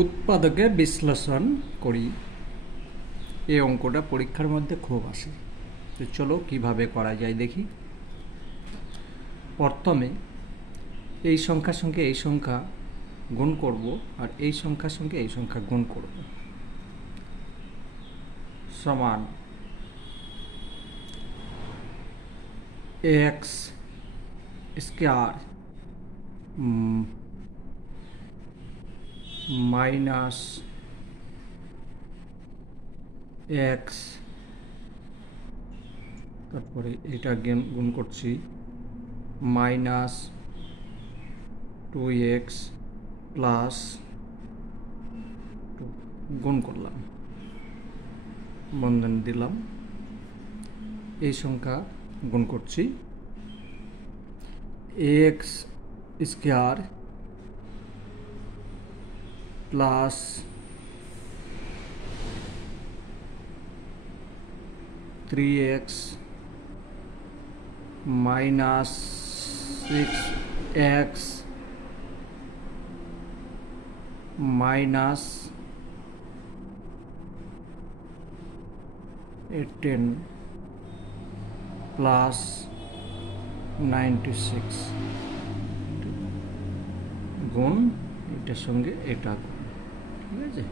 উৎপাদকে বিশ্লেষণ করি। এই অঙ্কটা পরীক্ষার মধ্যে খুব আসে। তো চলো কিভাবে করা যায় দেখি। প্রথমে এই সংখ্যার সঙ্গে এই সংখ্যা গুণ করব, আর এই সংখ্যার সঙ্গে এই সংখ্যা গুণ করব, সমান x স্কয়ার মাইনাস x, তারপরে এটা গুণ করছি মাইনাস 2x প্লাস 2 গুণ করলাম, বন্ধনী দিলাম। এই সংখ্যা গুণ করছি x square plus 3x minus 6x minus 18 plus 96 গুণ এটার সঙ্গে এটা গুণ, ঠিক আছে,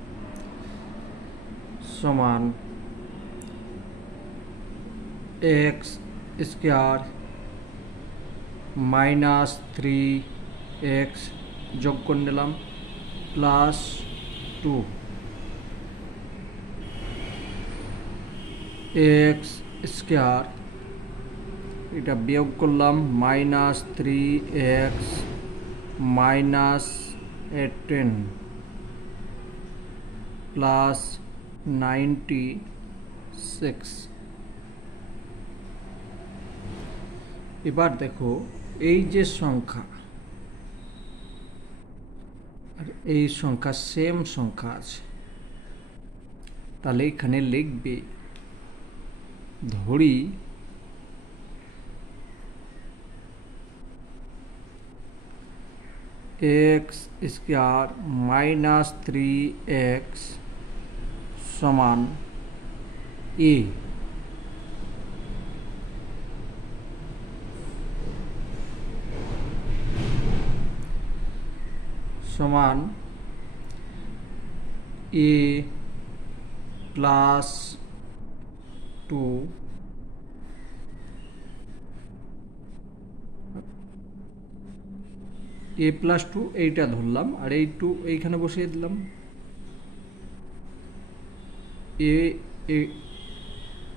সমান x স্কয়ার মাইনাস 3x যোগ করে নিলাম প্লাস 2 x স্কয়ার, এটা বিয়োগ করলাম মাইনাস 3x মাইনাস 18 প্লাস 96। এবার দেখো এই যে সংখ্যা আর এই সংখ্যা সেম সংখ্যা আছে, তাহলে এখানে লিখবে ধরি x স্কয়ার মাইনাস 3x সমান a, সমান a প্লাস 2 a প্লাস 2 এইটা ধরলাম, আর এই 2 এইখানে বসিয়ে দিলাম। a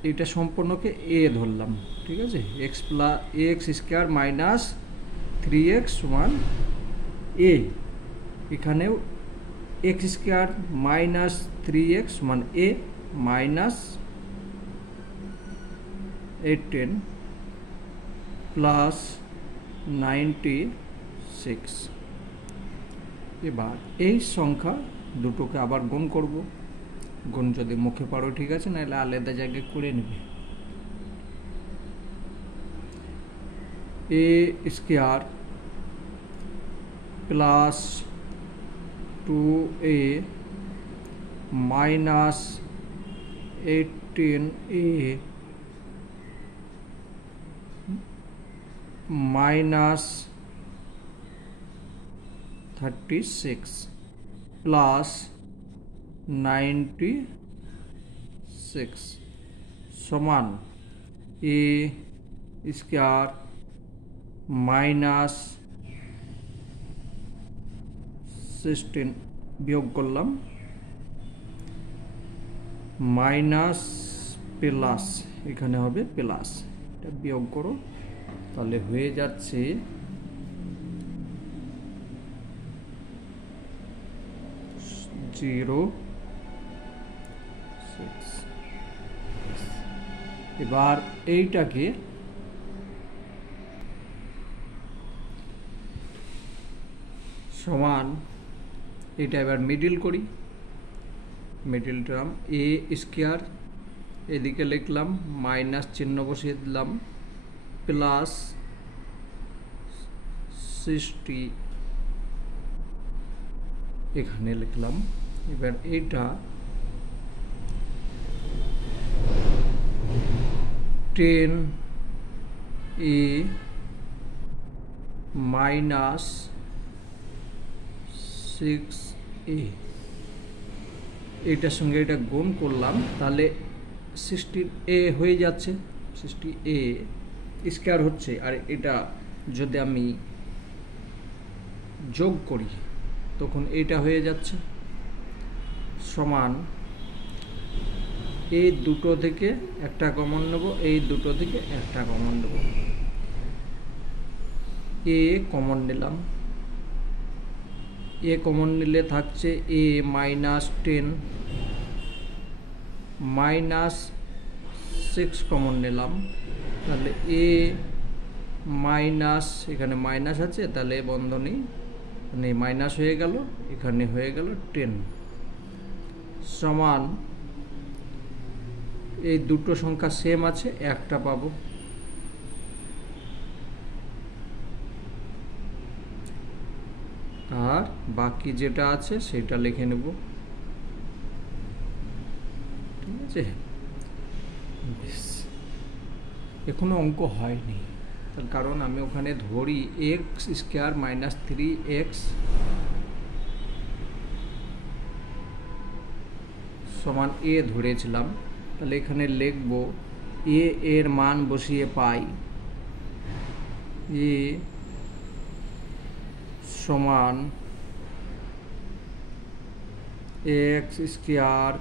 এটা সম্পূর্ণকে a ধরলাম, ঠিক আছে, x স্কয়ার মাইনাস 3x সমান a, এখানেও x স্কয়ার মাইনাস 3x সমান a মাইনাস 18 প্লাস 96। এবার এই সংখ্যা দুটোকে আবার গুণ করব, গুণ যদি মুখে পারো ঠিক আছে, নাহলে আলাদা জায়গায় করে নেবে। a square plus 2a minus 18a minus 36 plus 96 সমান a স্কয়ার মাইনাস 16 বিয়োগ করলাম মাইনাস প্লাস, এখানে হবে প্লাস, এটা বিয়োগ করো, তাহলে হয়ে যাচ্ছে 0.6। এবার এইটাকে সমান, এটা এবার মিডিল করি, মিডিল টার্ম a স্কয়ার, এদিকে লিখলাম মাইনাস চিহ্ন বসিয়ে দিলাম প্লাস 60 এখানে লিখলাম। এবার এটা 10a মাইনাস 6a, এটার সঙ্গে এটা গুণ করলাম, তাহলে 60a হয়ে যাচ্ছে, 60a স্কয়ার হচ্ছে। আর এটা যদি আমি যোগ করি তখন এটা হয়ে যাচ্ছে সমান, এই দুটো থেকে একটা কমন নেব, এই দুটো থেকে একটা কমন নেব, এ কমন নিলাম, এ কমন নিলে থাকছে এ মাইনাস 10 মাইনাস 6 কমন নিলাম, তাহলে এ মাইনাস, এখানে মাইনাস আছে তাহলে বন্ধনী মানে মাইনাস হয়ে গেল, এখানে হয়ে গেল 10 সমান, এই দুটো সংখ্যা সেম আছে, একটা পাবো। আর বাকি যেটা আছে সেটা লিখে নেব, ঠিক আছে। এখনো অঙ্ক হয়নি, তার কারণ আমি ওখানে ধরি এক্স স্কয়ার মাইনাস 3x সমান এ ধরেছিলাম, তাহলে এখানে লিখব এ এর মান বসিয়ে পাই এ সমান এক্স স্কয়ার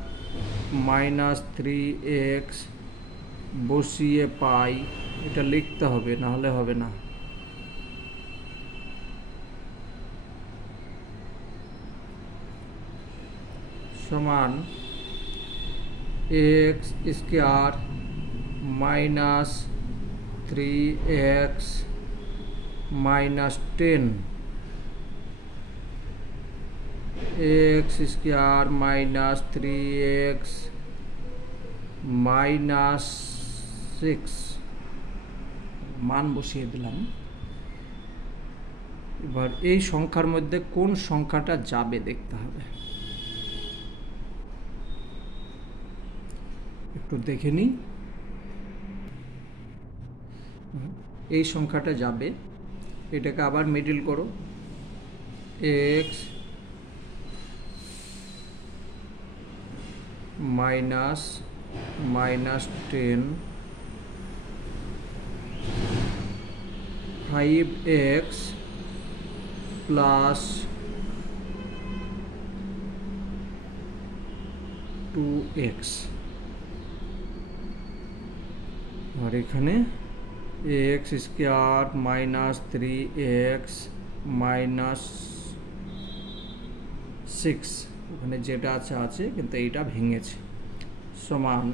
মাইনাস 3x বসিয়ে পাই, এটা লিখতে হবে, না হলে হবে না। সমান x square minus 3x minus 10 x square minus 3x minus 6 মান বসিয়ে দিলাম। এবার এই সংখ্যার মধ্যে কোন সংখ্যাটা যাবে দেখতে হবে, একটু দেখে নিই। এই সংখ্যাটা যাবে, এটাকে আবার মিডল করো, x minus minus 10 5x plus 2x, আর এখানে x square minus 3x minus 6, ওখানে যেটা আছে আছে কিন্তু এইটা ভেঙেছে, সমান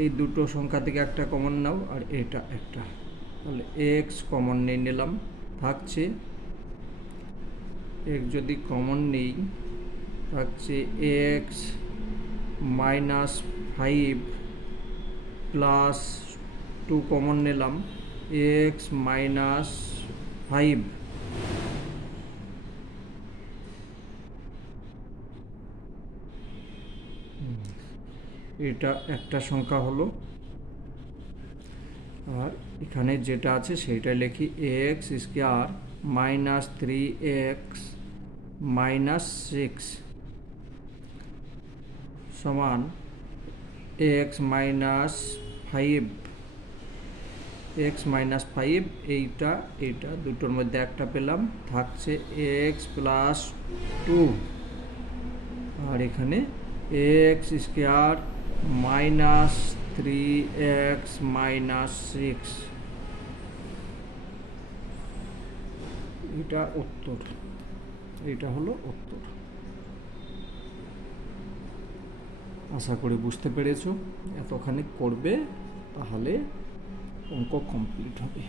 এই দুটো সংখ্যা থেকে একটা কমন নাও আর এটা একটা, তাহলে এক্স কমন নিয়ে নিলাম, থাকছে এক যদি কমন নেই থাকছে এক্স মাইনাস 5 প্লাস 2 কমন নিলাম এক্স মাইনাস 5, এটা একটা সংখ্যা হলো। আর এখানে যেটা আছে সেইটা লিখি x square minus 3x minus 6 সমান এক্স মাইনাস 5, এইটা এইটা দুটোর মধ্যে একটা পেলাম, থাকছে এক্স প্লাস 2, আর এখানে x square minus 3x minus 6, এটা উত্তর, এটা হলো উত্তর। আশা করি বুঝতে পেরেছো, এতখানি করবে তাহলে অঙ্ক কমপ্লিট হবে।